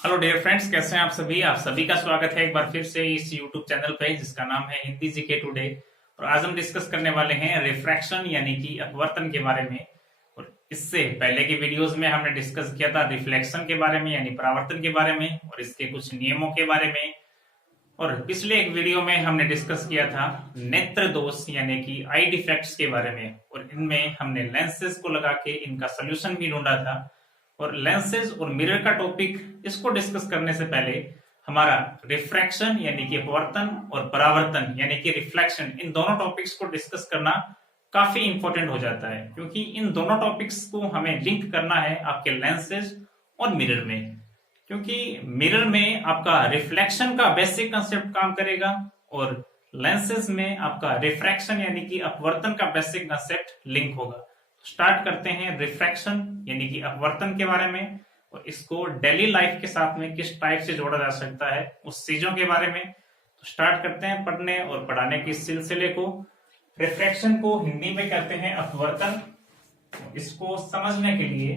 Hello dear friends, कैसे हैं आप सभी का स्वागत है एक बार फिर से इस यूट्यूब चैनल पे जिसका नाम है हिंदी जीके टुडे। और आज हम डिस्कस करने वाले हैं रिफ्रैक्शन यानी कि अपवर्तन के बारे में। और इससे पहले की वीडियोस में हमने डिस्कस किया था रिफ्लेक्शन के बारे में यानी परावर्तन के बारे में और इसके कुछ नियमों के बारे में। और पिछले एक वीडियो में हमने डिस्कस किया था नेत्र दोष यानी कि आई डिफेक्ट्स के बारे में, और इनमें हमने लेंसेज को लगा के इनका सोल्यूशन भी ढूंढा था। और लेंसेज और मिरर का टॉपिक इसको डिस्कस करने से पहले हमारा रिफ्रैक्शन यानी कि अपवर्तन और परावर्तन यानी कि रिफ्लेक्शन, इन दोनों टॉपिक्स को डिस्कस करना काफी इंपॉर्टेंट हो जाता है, क्योंकि इन दोनों टॉपिक्स को हमें लिंक करना है आपके लेंसेज और मिरर में। क्योंकि मिरर में आपका रिफ्लेक्शन का बेसिक कंसेप्ट काम करेगा और लेंसेज में आपका रिफ्रैक्शन यानी कि अपवर्तन का बेसिक कंसेप्ट लिंक होगा। स्टार्ट करते हैं रिफ्रैक्शन यानी कि अपवर्तन के बारे में, और इसको डेली लाइफ के साथ में किस टाइप से जोड़ा जा सकता है उस चीजों के बारे में। तो स्टार्ट करते हैं पढ़ने और पढ़ाने के सिलसिले को। रिफ्रैक्शन को हिंदी में कहते हैं अपवर्तन। इसको समझने के लिए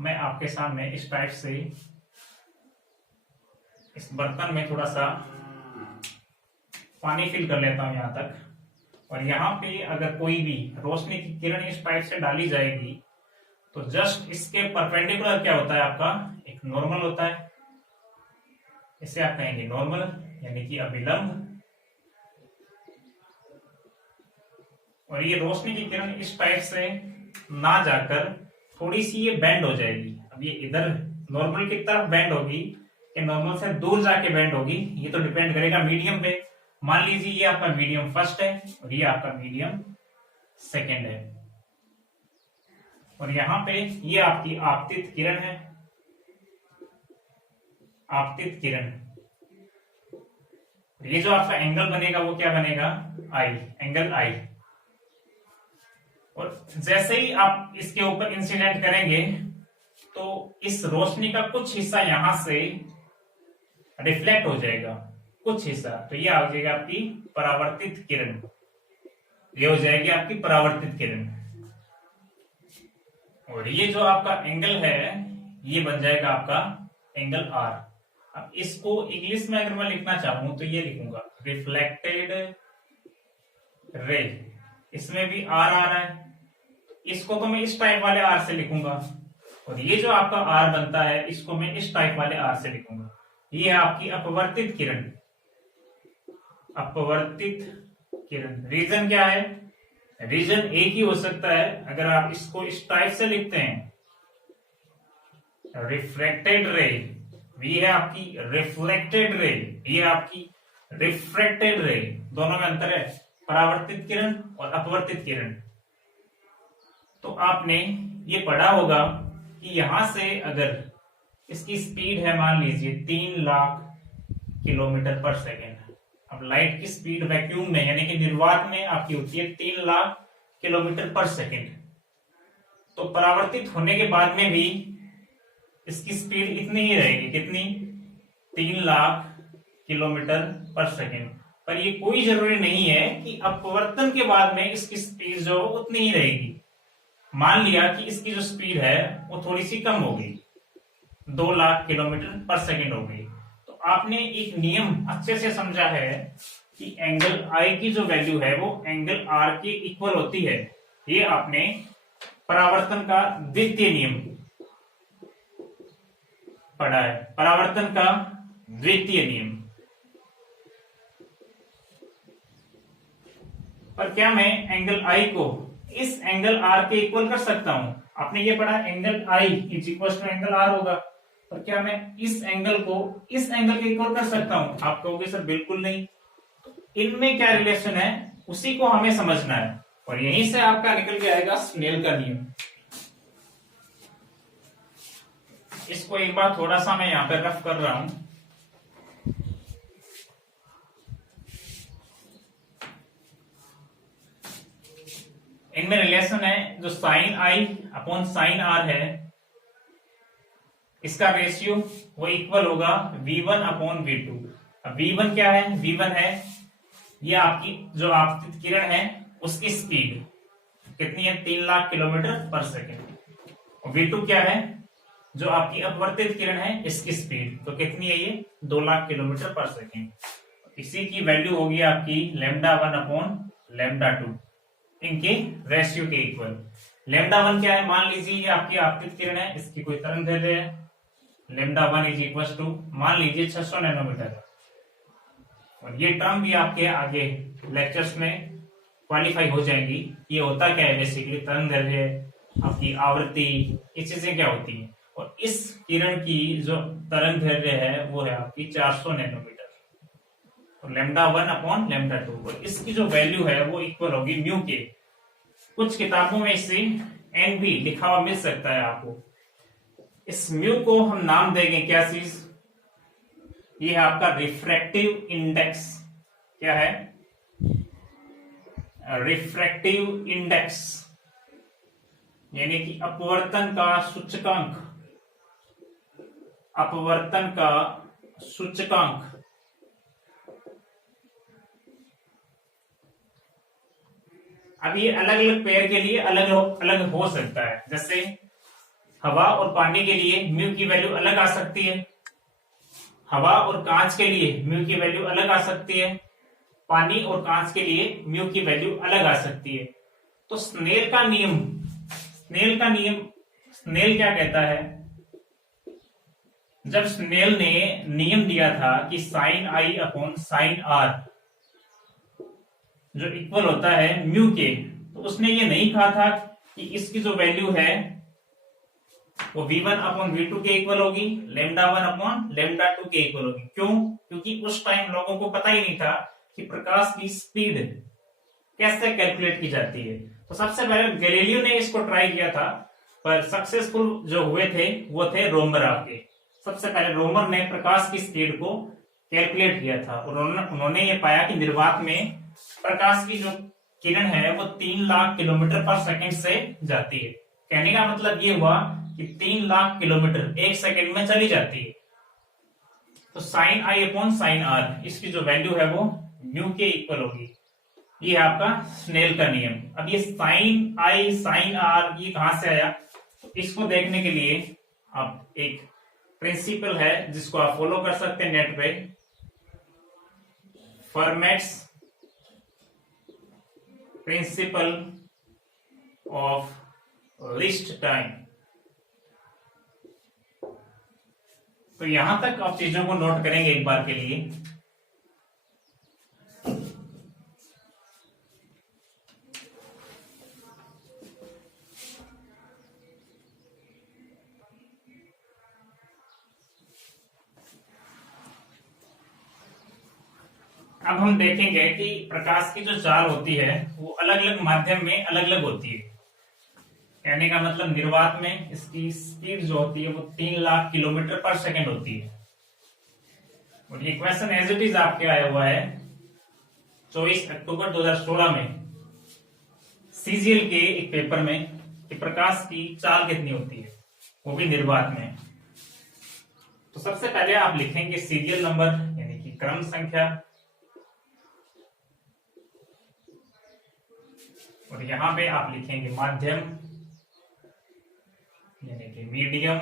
मैं आपके सामने इस टाइप से इस बर्तन में थोड़ा सा पानी फिल कर लेता हूं यहां तक। और यहाँ पे अगर कोई भी रोशनी की किरण इस टाइप से डाली जाएगी तो जस्ट इसके परपेंडिकुलर क्या होता है, आपका एक नॉर्मल होता है। इसे आप कहेंगे नॉर्मल यानी कि अभिलंब। और ये रोशनी की किरण इस टाइप से ना जाकर थोड़ी सी ये बेंड हो जाएगी। अब ये इधर नॉर्मल की तरफ बेंड होगी कि नॉर्मल से दूर जाके बेंड होगी, ये तो डिपेंड करेगा मीडियम पे। मान लीजिए ये आपका मीडियम फर्स्ट है और ये आपका मीडियम सेकंड है, और यहां पे ये आपकी आपतित किरण है। आपतित किरण, ये जो आपका एंगल बनेगा वो क्या बनेगा, आई, एंगल आई। और जैसे ही आप इसके ऊपर इंसिडेंट करेंगे तो इस रोशनी का कुछ हिस्सा यहां से रिफ्लेक्ट हो जाएगा, कुछ हिस्सा। तो ये आ जाएगा आपकी परावर्तित किरण, ये हो जाएगी आपकी परावर्तित किरण। और ये जो आपका एंगल है ये बन जाएगा आपका एंगल आर। अब इसको इंग्लिश में अगर मैं लिखना चाहूं तो ये लिखूंगा रिफ्लेक्टेड रे। इसमें भी आर आ रहा है, इसको तो मैं इस टाइप वाले आर से लिखूंगा। और ये जो आपका आर बनता है इसको मैं इस टाइप वाले आर से लिखूंगा। ये है आपकी अपवर्तित किरण। अपवर्तित किरण रीजन क्या है, रीजन एक ही हो सकता है। अगर आप इसको इस टाइप से लिखते हैं रिफ्रैक्टेड रे, ये है आपकी रिफ्लेक्टेड रे, ये आपकी रिफ्रैक्टेड रे, दोनों में अंतर है, परावर्तित किरण और अपवर्तित किरण। तो आपने ये पढ़ा होगा कि यहां से अगर इसकी स्पीड है मान लीजिए 3 लाख किलोमीटर पर सेकेंड। अब लाइट की स्पीड वैक्यूम में यानी कि निर्वात में आपकी होती है 3 लाख किलोमीटर पर सेकेंड। तो परावर्तित होने के बाद में भी इसकी स्पीड इतनी ही रहेगी, कितनी, 3 लाख किलोमीटर पर सेकेंड। पर ये कोई जरूरी नहीं है कि अपवर्तन के बाद में इसकी स्पीड जो उतनी ही रहेगी। मान लिया कि इसकी जो स्पीड है वो थोड़ी सी कम हो गई, 2 लाख किलोमीटर पर सेकेंड हो गई। तो आपने एक नियम अच्छे से समझा है कि एंगल आई की जो वैल्यू है वो एंगल आर के इक्वल होती है। ये आपने परावर्तन का द्वितीय नियम पढ़ा है, परावर्तन का द्वितीय नियम। पर क्या मैं एंगल आई को इस एंगल आर के इक्वल कर सकता हूं? आपने ये पढ़ा angle i is equal to angle r होगा, पर क्या मैं इस एंगल को इस एंगल के इक्वल कर सकता हूं? आप कहोगे सर बिल्कुल नहीं। तो इनमें क्या रिलेशन है उसी को हमें समझना है, और यहीं से आपका निकल के आएगा स्नेल का नियम। इसको एक बार थोड़ा सा मैं यहां पर रफ कर रहा हूं। इनमें रिलेशन है जो sine i upon sine r है, इसका रेशियो वो इक्वल होगा V1 अपॉन V2। अब V1 क्या है, V1 है ये आपकी जो आपतित किरण है उसकी स्पीड कितनी है, 3 लाख किलोमीटर पर सेकेंड। और V2 क्या है, जो आपकी अपवर्तित किरण है इसकी स्पीड तो कितनी है, ये 2 लाख किलोमीटर पर सेकेंड। इसी की वैल्यू होगी आपकी λ1 अपॉन λ2 इनके रेशियो के इक्वल। λ1 क्या है, मान लीजिए ये आपकी आपतित किरण है, इसकी कोई तरंग दैर्ध्य है, λ1 इज इक्वल टू मान लीजिए 600 नैनोमीटर। और ये टर्म भी आपके आगे लेक्चर्स में क्वालिफाई हो जाएंगी। ये होता क्या है, बेसिकली तरंग दैर्ध्य, आपकी आवृत्ति, ये चीजें क्या होती हैं। और इस किरण की जो तरंग दैर्ध्य है वो है आपकी 400 नैनोमीटर, और λ1 अपॉन λ2, और इसकी जो वैल्यू है वो इक्वल होगी म्यू के। कुछ किताबों में इसे एन भी लिखा हुआ मिल सकता है आपको। इस म्यू को हम नाम देंगे क्या चीज, ये है आपका रिफ्रैक्टिव इंडेक्स। क्या है, रिफ्रैक्टिव इंडेक्स, यानी कि अपवर्तन का सूचकांक, अपवर्तन का सूचकांक। अब ये अलग अलग पेयर के लिए अलग अलग हो सकता है। जैसे हवा और पानी के लिए म्यू की वैल्यू अलग आ सकती है, हवा और कांच के लिए म्यू की वैल्यू अलग आ सकती है, पानी और कांच के लिए म्यू की वैल्यू अलग आ सकती है। तो स्नेल का नियम, स्नेल क्या कहता है, जब स्नेल ने नियम दिया था कि sine i upon sine r जो इक्वल होता है म्यू के, तो उसने ये नहीं कहा था कि इसकी जो वैल्यू है वो v1 अपॉन v2 के इक्वल होगी, λ1 अपॉन λ2 के इक्वल होगी। क्यों, क्योंकि उस टाइम लोगों को पता ही नहीं था कि प्रकाश की स्पीड कैसे कैलकुलेट की जाती है। तो सबसे पहले गैलीलियो ने इसको ट्राई किया था, पर सक्सेसफुल जो हुए थे वो थे रोमर आपके। सबसे पहले रोमर ने प्रकाश की स्पीड को कैलकुलेट किया था, और उन्होंने ये पाया कि निर्वात में प्रकाश की जो किरण है वो 3 लाख किलोमीटर पर सेकंड से जाती है। कहने का मतलब ये हुआ कि 3 लाख किलोमीटर एक सेकंड में चली जाती है। तो sine i upon sine r, इसकी जो वैल्यू है वो म्यू के इक्वल होगी। ये है आपका स्नेल का नियम। अब ये साइन आई साइन आर ये कहां से आया, तो इसको देखने के लिए आप एक प्रिंसिपल है जिसको आप फॉलो कर सकते हैं नेट पे, formats principle of least time. तो यहां तक आप चीजों को नोट करेंगे एक बार के लिए। अब हम देखेंगे कि प्रकाश की जो चाल होती है वो अलग अलग माध्यम में अलग अलग होती है। कहने का मतलब निर्वात में इसकी स्पीड जो होती है वो 3 लाख किलोमीटर पर सेकंड होती है। और ये क्वेश्चन एज इट इज आपके आया हुआ है 24 अक्टूबर 2016 में सीजीएल के एक पेपर में, कि प्रकाश की चाल कितनी होती है, वो भी निर्वात में। तो सबसे पहले आप लिखेंगे सीरियल नंबर यानी कि क्रम संख्या, और यहां पे आप लिखेंगे माध्यम यानी कि मीडियम,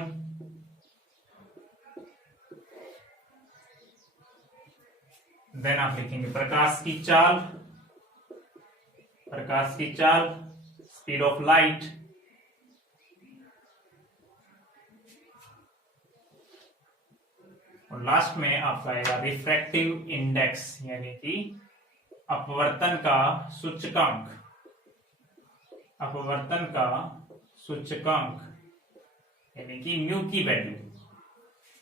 देन आप लिखेंगे प्रकाश की चाल, प्रकाश की चाल, स्पीड ऑफ लाइट, और लास्ट में आपका आएगा रिफ्रैक्टिव इंडेक्स यानी कि अपवर्तन का सूचकांक, अपवर्तन का सूचकांक यानी कि म्यू की वैल्यू।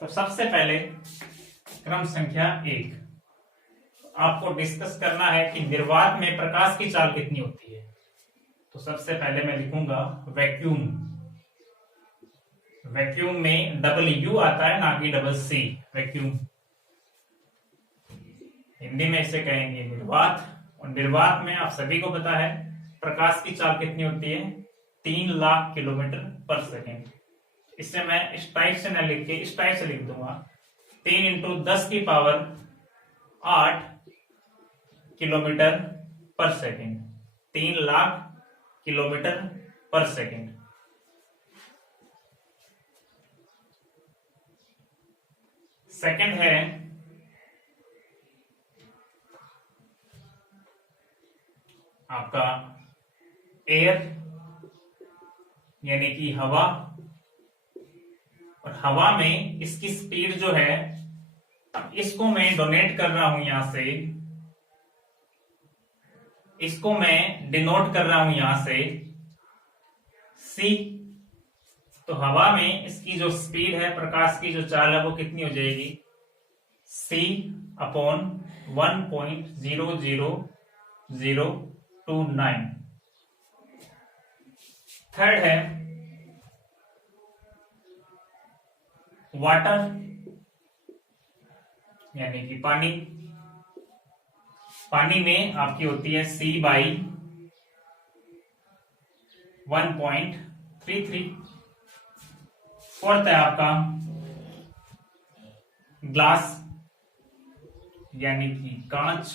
तो सबसे पहले क्रम संख्या 1 आपको डिस्कस करना है कि निर्वात में प्रकाश की चाल कितनी होती है। तो सबसे पहले मैं लिखूंगा वैक्यूम। वैक्यूम में डबल यू आता है ना कि डबल सी, वैक्यूम। हिंदी में इसे कहेंगे निर्वात। और निर्वात में आप सभी को पता है प्रकाश की चाल कितनी होती है, 3 लाख किलोमीटर पर सेकेंड। इससे मैं इस टाइप से न लिख के इस टाइप से लिख दूंगा 3 इंटू 10 की पावर 8 किलोमीटर पर सेकेंड, 3 लाख किलोमीटर पर सेकेंड। सेकंड है आपका एयर यानी कि हवा, और हवा में इसकी स्पीड जो है, इसको मैं डोनेट कर रहा हूं यहां से, इसको मैं डिनोट कर रहा हूं यहां से c। तो हवा में इसकी जो स्पीड है, प्रकाश की जो चाल है, वो कितनी हो जाएगी, c अपॉन 1.00029। थर्ड है वाटर यानी कि पानी। पानी में आपकी होती है c बाई 1.33। फोर्थ है आपका ग्लास यानी कि कांच।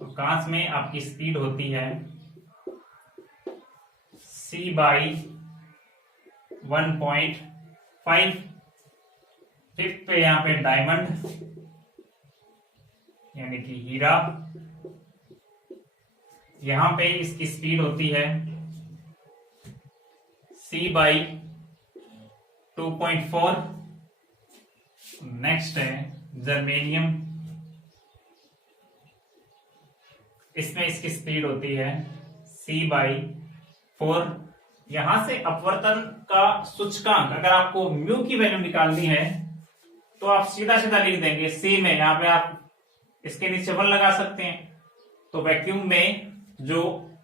तो कांच में आपकी स्पीड होती है c बाई 1.5। फिफ्थ पे यहां पे डायमंड यानी कि हीरा, यहां पे इसकी स्पीड होती है c बाई 2.4। नेक्स्ट है जर्मेनियम, इसमें इसकी स्पीड होती है c बाई 4। यहां से अपवर्तन का सूचकांक अगर आपको म्यू की वैल्यू निकालनी है तो आप सीधा सीधा लिख देंगे c में, यहां पे आप इसके नीचे 1 लगा सकते हैं। तो वैक्यूम में जो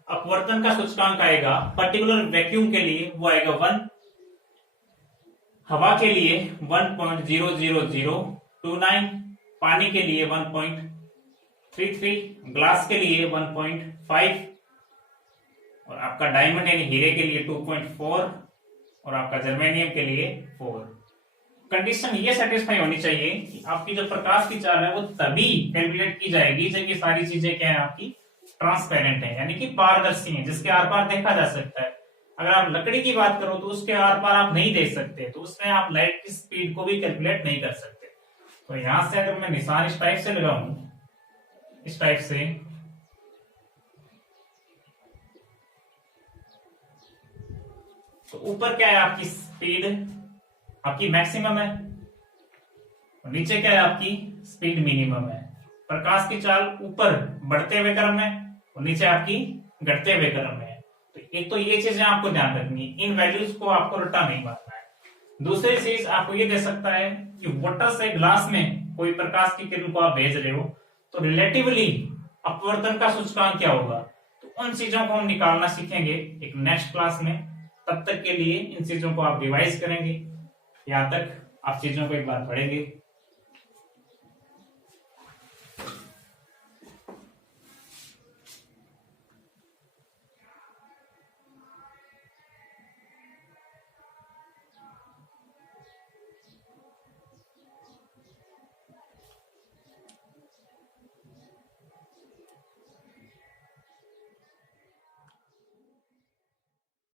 अपवर्तन का सूचकांक आएगा पर्टिकुलर वैक्यूम के लिए वो आएगा 1, हवा के लिए 1.00029, पानी के लिए 1.33, ग्लास के लिए 1.5, और आपका डायमंड यानी हीरे के लिए 2.4, और आपका जर्मेनियम के लिए 4। कंडीशन ये सेटिस्फाई होनी चाहिए कि आपकी जो प्रकाश की चाल है वो तभी कैलकुलेट की जाएगी जब ये सारी चीजें क्या है आपकी ट्रांसपेरेंट है, यानी कि पारदर्शी है, जिसके आर पार देखा जा सकता है। अगर आप लकड़ी की बात करो तो उसके आर पार आप नहीं देख सकते, तो उसमें आप लाइट की स्पीड को भी कैलकुलेट नहीं कर सकते। तो यहां से अगर मैं निशान इस टाइप से लगाऊं, इस टाइप से, तो ऊपर क्या है आपकी स्पीड, आपकी मैक्सिमम है, और नीचे क्या है आपकी स्पीड मिनिमम है। प्रकाश की चाल ऊपर बढ़ते हुए क्रम में और नीचे आपकी घटते हुए क्रम में है। तो एक तो ये चीजें आपको ध्यान रखनी है, इन वैल्यूज को आपको रट्टा नहीं मारना है। दूसरी चीज आपको ये दे सकता है कि वाटर से ग्लास में कोई प्रकाश की किरण को आप भेज रहे हो तो रिलेटिवली अपवर्तन का सूचकांक क्या होगा, तो उन चीजों को हम निकालना सीखेंगे एक नेक्स्ट क्लास में। तब तक के लिए इन चीजों को आप रिवाइज करेंगे, यहां तक आप चीजों को एक बार पढ़ेंगे।